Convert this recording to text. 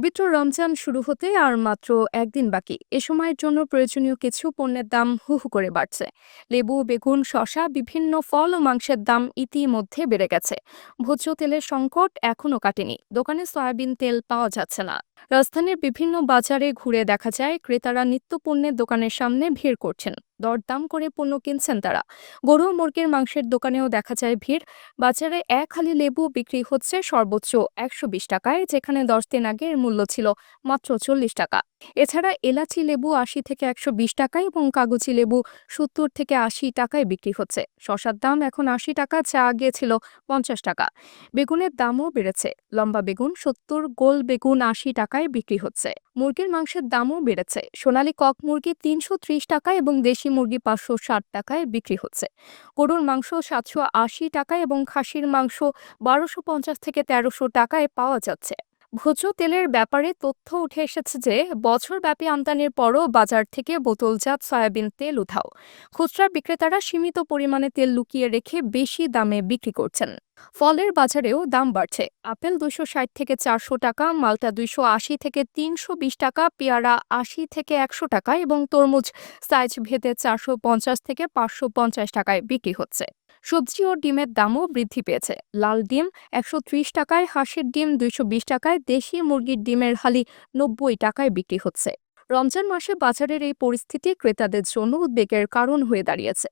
পবিত্র রমজান শুরু হতে আর মাত্র একদিন বাকি। এ সময়ের জন্য প্রয়োজনীয় কিছু পণ্যের দাম হু হু করে বাড়ছে। লেবু, বেগুন, শসা, বিভিন্ন ফল ও মাংসের দাম ইতিমধ্যে বেড়ে গেছে। ভোজ্য তেলের সংকট এখনো কাটেনি, দোকানে সয়াবিন তেল পাওয়া যাচ্ছে না। রাজধানীর বিভিন্ন বাজারে ঘুরে দেখা যায় ক্রেতারা নিত্য পণ্যের দোকানের সামনে ভিড় করছেন, দরদাম করে পণ্য কিনছেন তারা। গরু ও মুরগির মাংসের দোকানেও দেখা যায় ভিড়। বাজারে এক হালি লেবু বিক্রি হচ্ছে সর্বোচ্চ ১২০ টাকায়, যেখানে ১০ দিন আগে এর মূল্য ছিল মাত্র ৪০ টাকা। এছাড়া এলাচি লেবু ৮০ থেকে ১২০ টাকায় এবং কাগজি লেবু ৭০ থেকে ৮০ টাকায় বিক্রি হচ্ছে। শসার দাম এখন ৮০ টাকা, যা আগে ছিল ৫০ টাকা। বেগুনের দামও বেড়েছে, লম্বা বেগুন ৭০, গোল বেগুন ৮০ টাকায় বিক্রি হচ্ছে। মুরগির মাংসের দামও বেড়েছে, সোনালী কক মুরগি ৩৩০ টাকা এবং দেশি মুরগি ৫৬০ টাকায় বিক্রি হচ্ছে। গরুর মাংস ৭৮০ টাকায় এবং খাসির মাংস ১২৫০ থেকে ১৩০০ টাকায় পাওয়া যাচ্ছে। ভোজ্য তেলের ব্যাপারে তথ্য উঠে এসেছে যে বছরব্যাপী আমদানির পরও বাজার থেকে বোতলজাত সয়াবিন তেল উধাও। খুচরা বিক্রেতারা সীমিত পরিমাণে তেল লুকিয়ে রেখে বেশি দামে বিক্রি করছেন। ফলের বাজারেও দাম বাড়ছে। আপেল ২৬০ থেকে ৪০০ টাকা, মালটা ২৮০ থেকে ৩২০ টাকা, পেয়ারা ৮০ থেকে ১০০ টাকা এবং তরমুজ সাইজ ভেদে ৪৫০ থেকে ৫৫০ টাকায় বিক্রি হচ্ছে। সবজি ও ডিমের দামও বৃদ্ধি পেয়েছে। লাল ডিম ১৩০ টাকায়, হাঁসের ডিম ২২০ টাকায়, দেশি মুরগির ডিমের হালি ৯০ টাকায় বিক্রি হচ্ছে। রমজান মাসে বাজারের এই পরিস্থিতি ক্রেতাদের জন্য উদ্বেগের কারণ হয়ে দাঁড়িয়েছে।